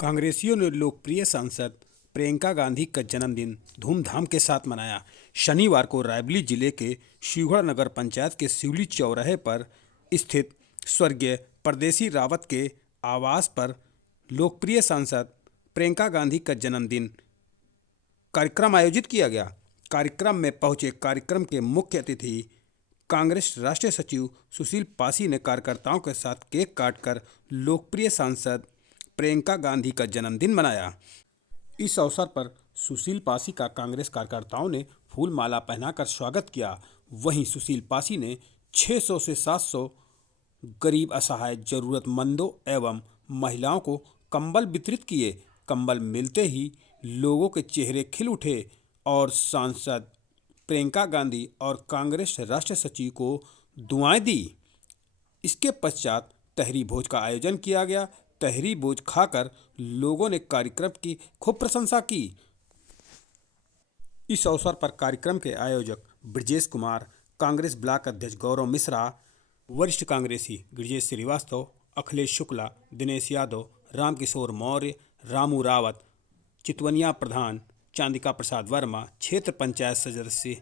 कांग्रेसियों ने लोकप्रिय सांसद प्रियंका गांधी का जन्मदिन धूमधाम के साथ मनाया। शनिवार को रायबरेली जिले के शिवगढ़ नगर पंचायत के शिवली चौराहे पर स्थित स्वर्गीय परदेसी रावत के आवास पर लोकप्रिय सांसद प्रियंका गांधी का जन्मदिन कार्यक्रम आयोजित किया गया। कार्यक्रम में पहुंचे कार्यक्रम के मुख्य अतिथि कांग्रेस राष्ट्रीय सचिव सुशील पासी ने कार्यकर्ताओं के साथ केक काटकर लोकप्रिय सांसद प्रियंका गांधी का जन्मदिन मनाया। इस अवसर पर सुशील पासी का कांग्रेस कार्यकर्ताओं ने फूल माला पहनाकर स्वागत किया। वहीं सुशील पासी ने 600 से 700 गरीब असहाय जरूरतमंदों एवं महिलाओं को कंबल वितरित किए। कंबल मिलते ही लोगों के चेहरे खिल उठे और सांसद प्रियंका गांधी और कांग्रेस राष्ट्रीय सचिव को दुआएं दी। इसके पश्चात तहरी भोज का आयोजन किया गया। तहरी भोज खाकर लोगों ने कार्यक्रम की खूब प्रशंसा की। इस अवसर पर कार्यक्रम के आयोजक ब्रजेश कुमार, कांग्रेस ब्लॉक अध्यक्ष गौरव मिश्रा, वरिष्ठ कांग्रेसी गिरिजेश श्रीवास्तव, अखिलेश शुक्ला, दिनेश यादव, रामकिशोर मौर्य, रामू रावत, चितवनिया प्रधान चांदिका प्रसाद वर्मा, क्षेत्र पंचायत सदस्य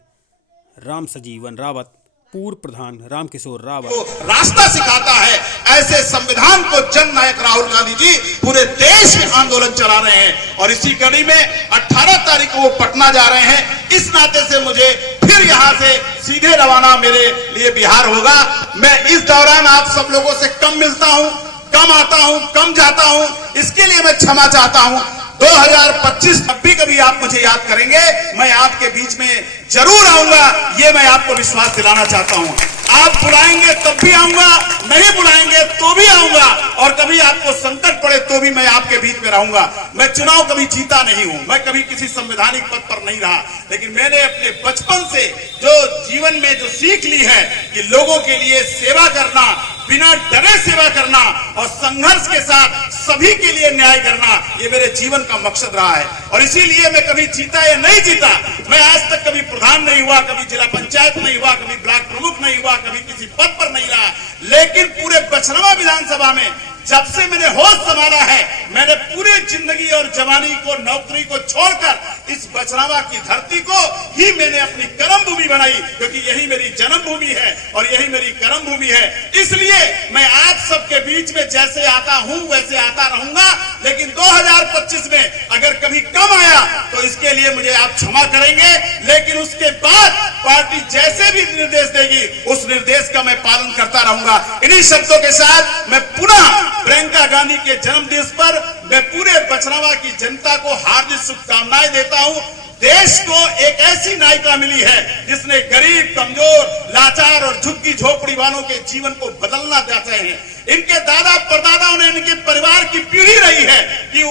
राम सजीवन रावत, पूर्व प्रधान रामकिशोर रावत रास्ता सिखाता है। ऐसे संविधान को जननायक राहुल गांधी जी पूरे देश में आंदोलन चला रहे हैं और इसी कड़ी में 18 तारीख को वो पटना जा रहे हैं। इस नाते से मुझे फिर यहाँ से सीधे रवाना मेरे लिए बिहार होगा। मैं इस दौरान आप सब लोगों से कम मिलता हूँ, कम आता हूँ, कम जाता हूँ, इसके लिए मैं क्षमा चाहता हूँ। 2025 जब भी कभी आप मुझे याद करेंगे, मैं आपके बीच में जरूर आऊंगा, ये मैं आपको विश्वास दिलाना चाहता हूं। आप बुलाएंगे तब भी आऊंगा, नहीं बुलाएंगे तो भी आऊंगा और कभी आपको संकट पड़े तो भी मैं आपके बीच में रहूंगा। मैं चुनाव कभी जीता नहीं हूं, मैं कभी किसी संवैधानिक पद पर नहीं रहा, लेकिन मैंने अपने बचपन से जो जीवन में जो सीख ली है कि लोगों के लिए सेवा करना, बिना डरे सेवा करना और संघर्ष के साथ सभी के लिए न्याय करना, ये मेरे जीवन का मकसद रहा है। और इसीलिए मैं कभी जीता या नहीं जीता, मैं आज तक कभी प्रधान नहीं हुआ, कभी जिला पंचायत नहीं हुआ, कभी ब्लॉक प्रमुख नहीं हुआ, कभी किसी पद पर नहीं रहा, लेकिन पूरे बछनवा विधानसभा में जब से मैंने होश संभाला है, मैंने पूरी जिंदगी और जवानी को, नौकरी को छोड़कर इस बछनवा की धरती को ही मैंने अपनी कर्म भूमि बनाई, क्योंकि यही मेरी जन्म भूमि है और यही मेरी कर्म भूमि है। इसलिए मैं आप सबके बीच में जैसे आता हूं वैसे आता रहूंगा, लेकिन 2025 में अगर कभी कम आया तो इसके लिए मुझे आप क्षमा करेंगे। लेकिन उसके बाद पार्टी जैसे भी निर्देश देगी उस निर्देश का मैं पालन करता रहूंगा। इन्हीं शब्दों के साथ मैं पुनः प्रियंका गांधी के जन्मदिन पर मैं पूरे बछनवा की जनता को हार्दिक शुभकामनाएं देता हूं। देश को एक ऐसी नायिका मिली है जिसने गरीब, कमजोर, लाचार और झुग्गी झोपड़ी वालों के जीवन को बदलना चाहते हैं। इनके दादा परदादाओं ने, इनके परिवार की पीढ़ी रही है कि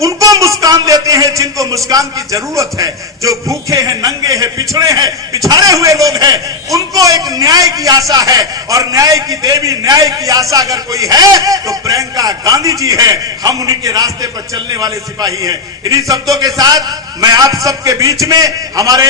उनको मुस्कान देते हैं जिनको मुस्कान की जरूरत है। जो भूखे हैं, नंगे हैं, पिछड़े हैं, पिछाड़े हुए लोग हैं, उनको एक न्याय की आशा है और न्याय की देवी, न्याय की आशा अगर कोई है तो प्रियंका गांधी जी है। हम उन्हीं के रास्ते पर चलने वाले सिपाही हैं। इन्हीं शब्दों के साथ मैं आप सबके बीच में, हमारे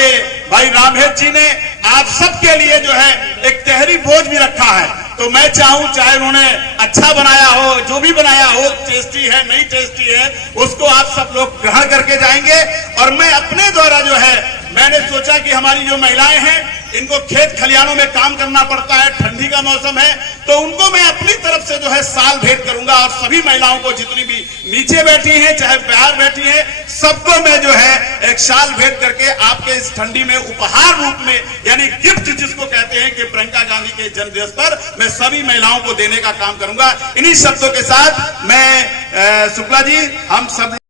भाई रामहेत जी ने आप सबके लिए जो है एक तहरी भोज भी रखा है, तो मैं चाहूं चाहे उन्होंने अच्छा बनाया हो, जो भी बनाया हो, टेस्टी है नहीं टेस्टी है, उसको आप सब लोग ग्रहण करके जाएंगे। और मैं अपने द्वारा जो है मैंने सोचा कि हमारी जो महिलाएं हैं इनको खेत खलिहानों में काम करना पड़ता है, ठंडी का मौसम है, तो उनको मैं अपनी तरफ से जो है साल भेंट करूंगा और सभी महिलाओं को जितनी भी नीचे बैठी हैं चाहे बाहर बैठी हैं, सबको मैं जो है एक साल भेंट करके आपके इस ठंडी में उपहार रूप में, यानी गिफ्ट जिसको कहते हैं कि प्रियंका गांधी के जन्मदिवस पर मैं सभी महिलाओं को देने का काम करूंगा। इन्हीं शब्दों के साथ मैं शुक्ला जी, हम सब